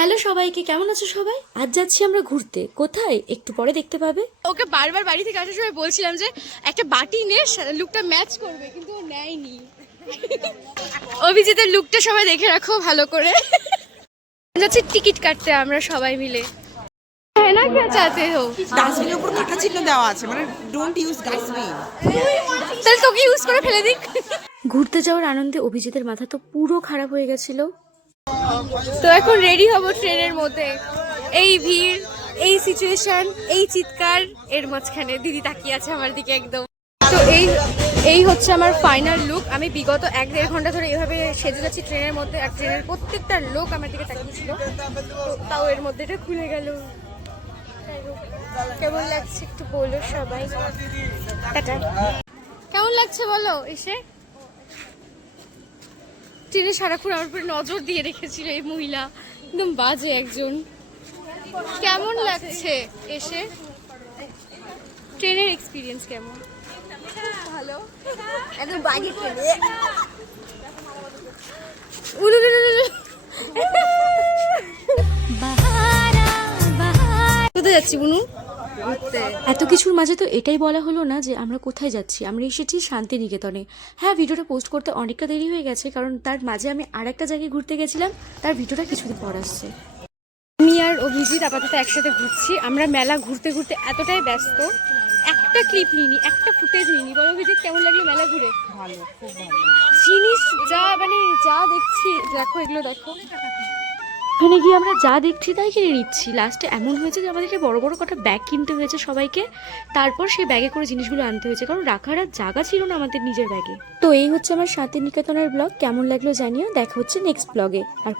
Hello সবাইকে, কেমন আছো সবাই? আজ যাচ্ছি আমরা ঘুরতে। কোথায় একটু পরে দেখতে পাবে। ওকে বারবার বাড়ি থেকে আসার সময় বলছিলাম যে একটা বাটি নে, লুকটা ম্যাচ করবে, কিন্তু ও নেয়নি। অভিজিতের লুকটা সবাই দেখে রাখো ভালো করে। যাচ্ছি টিকিট কাটতে আমরা সবাই মিলে। হ্যাঁ না, কে চাতে হো? ডাস্টবিনের উপর কাটা চিহ্ন দেওয়া আছে, মানে ডোন্ট ইউজ ডাস্টবিন। তাহলে তোকে ইউজ করে ফেলে দিক। ঘুরতে যাওয়ার আনন্দে অভিজিতের মাথা তো পুরো খারাপ হয়ে গেছিল। তো এখন রেডি হব ট্রেনের মধ্যে। এই ভিড়, এই সিচুয়েশন, এই চিৎকার, এর মাঝখানে দিদি তাকিয়ে আছে আমার দিকে একদম। তো এই হচ্ছে আমার ফাইনাল লুক। আমি বিগত 1-1.5 ঘন্টা ধরে এভাবে সেজে যাচ্ছি ট্রেনের মধ্যে, আর ট্রেনের প্রত্যেকটা লোক আমার দিকে তাকিয়েছিল। তাও এর মধ্যে এটা খুলে গেল। কেমন লাগছে একটু বলো সবাই। টাটা। কেমন লাগছে বলো এসে? ট্রেনে সারাক্ষণ আমার উপরে নজর দিয়ে রেখেছিল এই মহিলা, একদম বাজে একজন। কেমন লাগছে এসে? ট্রেনের এক্সপিরিয়েন্স কেমন? ভালো, একদম বাজে ট্রেনে। কোথায় যাচ্ছি বুনু? এত কিছুর মাঝে তো এটাই বলা হলো না যে আমরা কোথায় যাচ্ছি। আমরা এসেছি শান্তিনিকেতনে। হ্যাঁ, ভিডিওটা পোস্ট করতে অনেকটা দেরি হয়ে গেছে, কারণ তার মাঝে আমি আরেকটা জায়গায় ঘুরতে গেছিলাম। তার ভিডিওটা কিছুদিন পর আসছে। আমি আর অভিজিৎ আপাতত একসাথে ঘুরছি। আমরা মেলা ঘুরতে ঘুরতে এতটাই ব্যস্ত, একটা ক্লিপ নিইনি, একটা ফুটেজ নিইনি। বলো অভিজিৎ, কেমন লাগলো মেলা ঘুরে? ভালো, খুব ভালো। জিনিস যা দেখছি, দেখো এগুলো দেখো। ওখানে গিয়ে আমরা যা দেখছি তাই কিনে নিচ্ছি। লাস্টে এমন হয়েছে যে আমাদেরকে বড় বড় কটা ব্যাগ কিনতে হয়েছে সবাইকে। তারপর সেই ব্যাগে করে জিনিসগুলো আনতে হয়েছে, কারণ রাখার আর জায়গা ছিল না আমাদের নিজের ব্যাগে। তো এই হচ্ছে আমার শান্তিনিকেতনের ব্লগ। কেমন লাগলো জানিও। দেখা হচ্ছে নেক্সট ব্লগে। আর